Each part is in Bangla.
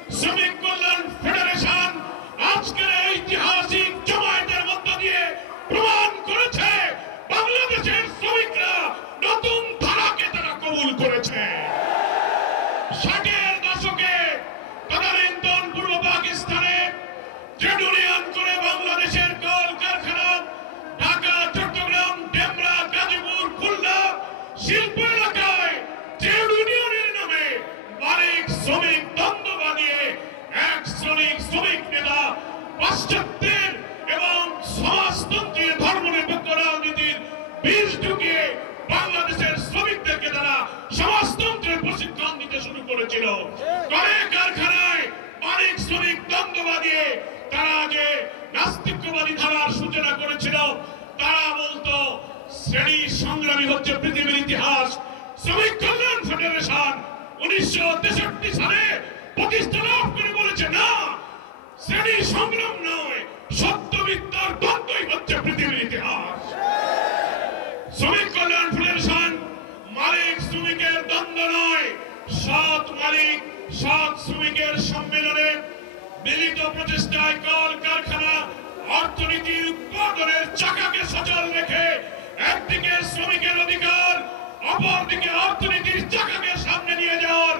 শ্রমিক কল্যাণ ফেডারেশন আজকের ঐতিহাসিক জমায়েতের মধ্য দিয়ে প্রমাণ করেছে বাংলাদেশের শ্রমিকরা নতুন ধারাকে তারা কবুল করেছে। 60-এর দশকে তদানীন্তন পূর্ব পাকিস্তানে ট্রেড ইউনিয়ন করে বাংলাদেশের কল কারখানা ঢাকা, চট্টগ্রাম, ডেমরা, গাজীপুর, খুলনা শিল্প এলাকায় ট্রেড ইউনিয়নের নামে মালিক শ্রমিক দ্বন্দ্ব বানিয়ে এক শ্রমিক নেতা পাশ্চাত্যের এবং সমাজতন্ত্রী ধর্মনিরপেক্ষ রাজনীতির বীজ ঢুকিয়ে বাংলাদেশের শ্রমিকদেরকে তারা সমাজতন্ত্রের প্রশিক্ষণ দিতে শুরু করেছিল। কলে কারখানায় মালিক শ্রমিক দ্বন্দ্ব বানিয়ে তারা যে নাস্তিক্যবাদী ধারার সূচনা করেছিল, তারা বলতো শ্রেণী সংগ্রামী হচ্ছে পৃথিবীর ইতিহাস। শ্রমিক কল্যাণ ফেডারেশন 1963 সালে প্রতিষ্ঠা লাভ করে বলেছে, না, শ্রেণী সংগ্রাম নয়, সত্য মিথ্যার দ্বন্দ্বই হচ্ছে পৃথিবীর ইতিহাস। শ্রমিক কল্যাণ ফেডারেশন মালিক শ্রমিকের দ্বন্দ্ব নয়, সৎ মালিক সৎ শ্রমিকের সম্মেলনে মিলিত প্রচেষ্টায় কল কারখানা অর্থনীতির উৎপাদনের চাকাকে সচল রেখে একদিকে শ্রমিকের অধিকার, অপরদিকে অর্থনীতির চাকাকে সামনে নিয়ে যাওয়ার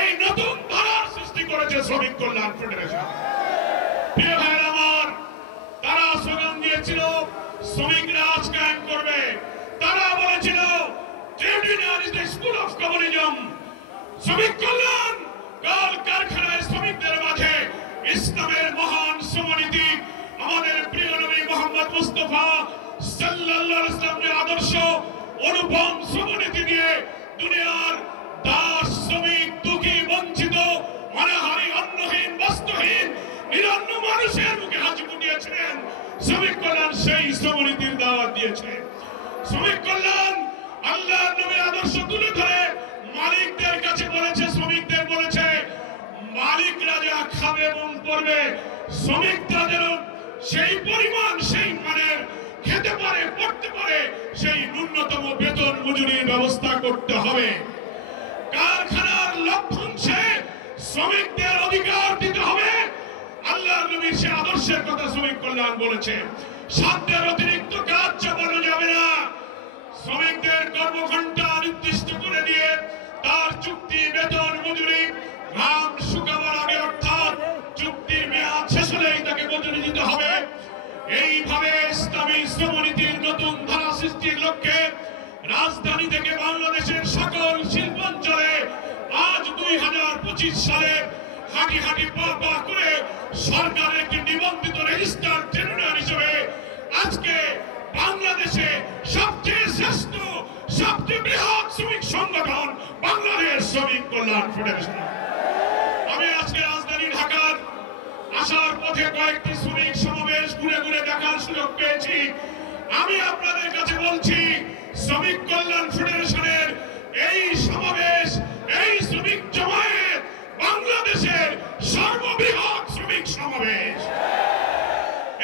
এই নতুন ধারার সৃষ্টি করেছে শ্রমিক কল্যাণ ফেডারেশন। প্রিয় ভাইয়েরা আমার, তারা স্লোগান দিয়েছিল শ্রমিক রাজ কায়েম করবে। তারা বলেছিল trade union is the school of communism. শ্রমিক কল্যাণ কল কারখানায় শ্রমিকদের মাঝে ইসলামের মহান শ্রমনীতি, আমাদের প্রিয় নবী মুহাম্মদ মুস্তাফা সাল্লাল্লাহু আলাইহি ওয়াসাল্লামের আদর্শ অনুপম শ্রমনীতি দিয়ে দুনিয়ার দাস, শ্রমিক, দুঃখী, বঞ্চিত, অনাহারী, অন্নহীন, বস্ত্রহীন নিরন্ন মানুষের মুখে হাসি ফুটিয়েছিলেন। শ্রমিক কল্যাণ সেই শ্রমনীতির দাওয়াত দিয়েছে। শ্রমিক কল্যাণ আল্লাহর নবীর আদর্শ তুলে ধরে মালিকদের কাছে বলেছে, শ্রমিকদের বলেছে, মালিকরা যা খাবে এবং পড়বে শ্রমিকরা যেন সেই পরিমাণ, সেই মানের খেতে পারে, পড়তে পারে, সেই ন্যূনতম বেতন মজুরির ব্যবস্থা করতে হবে। কারখানার লভ্যাংশে শ্রমিকদের অধিকার দিতে হবে। আল্লাহর নবীর সে আদর্শের কথা শ্রমিক কল্যাণ বলেছে। সাধ্যের অতিরিক্ত কাজ চাপানো যাবে না। শ্রমিকদের কর্মঘণ্টা নির্দিষ্ট করে দিয়ে তার চুক্তি, বেতন, মজুরি ঘাম শুকাবার আগে, অর্থাৎ চুক্তির মেয়াদ শেষ হলেই তাকে মজুরি দিতে হবে। এইভাবে ইসলামী শ্রমনীতির নতুন ধারা সৃষ্টির লক্ষ্যে রাজধানী থেকে বাংলাদেশের সকল শিল্পাঞ্চলে আজ 2025 সালে হাঁটি হাঁটি পা পা করে সরকারের একটি নিবন্ধিত রেজিস্টার ট্রেড ইউনিয়ন হিসেবে আজকে বাংলাদেশে সবচেয়ে শ্রেষ্ঠ, সবচেয়ে বৃহৎ শ্রমিক সংগঠন বাংলাদেশ শ্রমিক কল্যাণ ফেডারেশন। আমি আজকে রাজধানী ঢাকার আসার পথে কয়েকটি শ্রমিক সমাবেশ ঘুরে ঘুরে দেখার সুযোগ পেয়েছি। আমি আপনাদের কাছে বলছি, শ্রমিক কল্যাণ ফেডারেশনের এই সমাবেশ, এই শ্রমিক জমায়েত বাংলাদেশের সর্ববৃহৎ শ্রমিক সমাবেশ।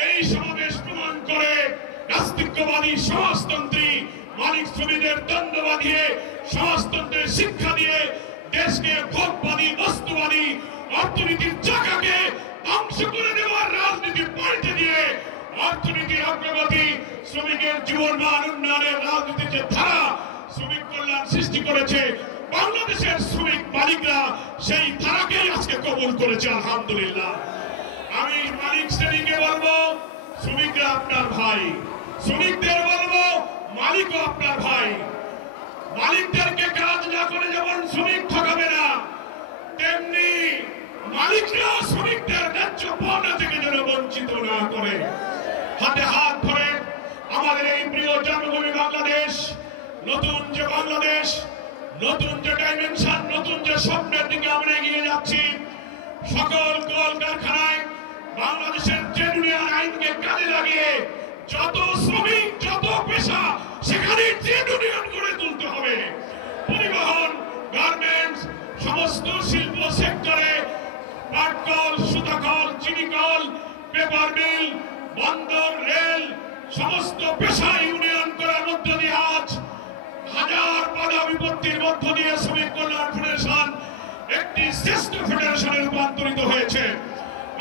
এই সমাবেশ প্রমাণ করে নাস্তিক্যবাদী সমাজতন্ত্রী মালিক শ্রমিকদের দ্বন্দ্ব বাঁধিয়ে সমাজতন্ত্রের শিক্ষা দিয়ে দেশকে ভোগবাদী, বস্তুবাদী অর্থনীতির চাকাকে ধ্বংস করে দেওয়ার রাজনীতি পাল্টে দিয়ে অর্থনীতির অগ্রগতি, শ্রমিকের জীবনমান উন্নয়নের রাজনীতির যে ধারা শ্রমিক কল্যাণ সৃষ্টি করেছে, বাংলাদেশের শ্রমিক মালিকরা সেই ধারাকেই আজকে কবুল করেছে, আলহামদুলিল্লাহ। আমি মালিক শ্রেণীকে বলবো, শ্রমিকরা আপনার ভাই। শ্রমিকদের বলবো, মালিকও আপনার ভাই। মালিকদেরকে কাজ না করে যেমন শ্রমিক ঠকাবে না, তেমনি মালিকরা শ্রমিকদের ন্যায্য পাওনা থেকে যেন বঞ্চিত না করে। হাতে হাত ধরে আমাদের এই প্রিয় জন্মভূমি বাংলাদেশ, নতুন যে বাংলাদেশ, নতুন যে ডাইমেনশন, নতুন যে স্বপ্নের দিকে আমরা এগিয়ে যাচ্ছি, সকল কল কারখানায় বাংলাদেশের ট্রেড ইউনিয়ন আইনকে কাজে লাগিয়ে যত শ্রমিক, যত পেশা, সেখানে ট্রেড ইউনিয়ন গড়ে তুলতে হবে। পরিবহন, গার্মেন্টস, সমস্ত শিল্প সেক্টরে পাটকল, সুতাকল, চিনিকল, পেপার মিল, বন্দর, রেল, সমস্ত পেশা ইউনিয়ন করার মধ্য দিয়ে আজ হাজার বাধা বিপত্তির মধ্য দিয়ে শ্রমিক কল্যাণ ফেডারেশন একটি শ্রেষ্ঠ ফেডারেশনে রূপান্তরিত হয়েছে।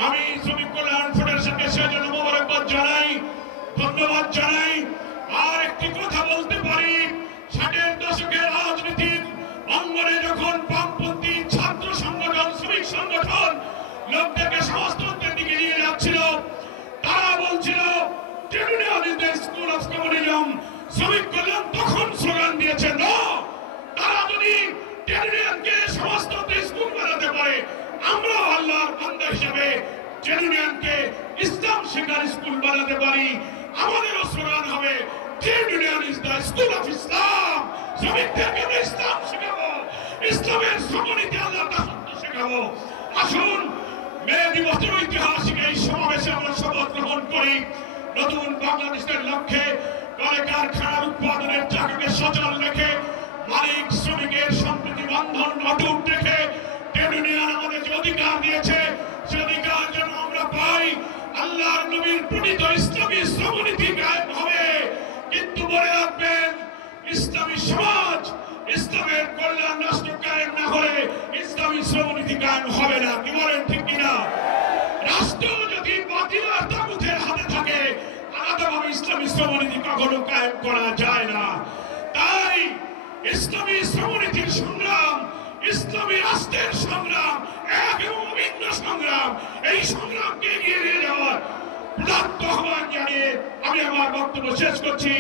আমি শ্রমিক কল্যাণ ফেডারেশনকে সেজন্য মোবারকবাদ জানাই, ধন্যবাদ জানাই। আর একটি কথা বলতে পারি, 60-এর দশকের রাজনীতির অঙ্গনে যখন বামপন্থী ছাত্র সংগঠন, শ্রমিক সংগঠন লোকদেরকে সমাজতন্ত্রের দিকে নিয়ে যাচ্ছিল, তারা বলছিল trade union is the school of communism. শ্রমিক কল্যাণ তখন স্লোগান দিয়েছে, না, তারা যদি ট্রেড ইউনিয়নকে সমাজতন্ত্রের স্কুল বানাতে পারে, আমরা আল্লাহর বান্দা হিসেবে ট্রেড ইউনিয়নকে ইসলাম শেখার স্কুল বানাতে পারি। আমাদেরও স্লোগান হবে trade union is the school of Islam. শ্রমিকদেরকে আমরা ইসলাম শেখাবো, ইসলামের সমনীতি আল্লাহর দাসত্ব শেখাবো। আসুন মে দিবসের ঐতিহাসিক এই সমাবেশে আমরা শপথ গ্রহণ করি, নতুন বাংলাদেশের লক্ষ্যে কলে কারখানার উৎপাদনের চাকাকে সচল রেখে, মালিক শ্রমিকের সম্প্রীতি বন্ধন অটুট রেখে ট্রেড ইউনিয়ন আমাদের যে অধিকার দিয়েছে, সে অধিকার যেন আমরা পাই। আল্লাহর নবীর প্রণীত ইসলামী শ্রমনীতি কায়েম হবে। কিন্তু মনে রাখবেন, ইসলামী সমাজ, ইসলামের কল্যাণ রাষ্ট্র কায়েম না হলে ইসলামী শ্রমনীতি কায়েম হবে না। কি বলেন, ঠিক কিনা? রাষ্ট্র যদি বাতিল আর তাগুতের হাতে থাকে, আলাদাভাবে ইসলামী শ্রমনীতি কখনো কায়েম করা যায় না। তাই ইসলামী শ্রমনীতির সংগ্রাম, ইসলামী রাষ্ট্রের সংগ্রাম, এক এবং অভিন্ন সংগ্রাম, এই সংগ্রামকে এগিয়ে নিয়ে যাওয়ার উদাত্ত আহ্বান জানিয়ে আমি আমার বক্তব্য শেষ করছি।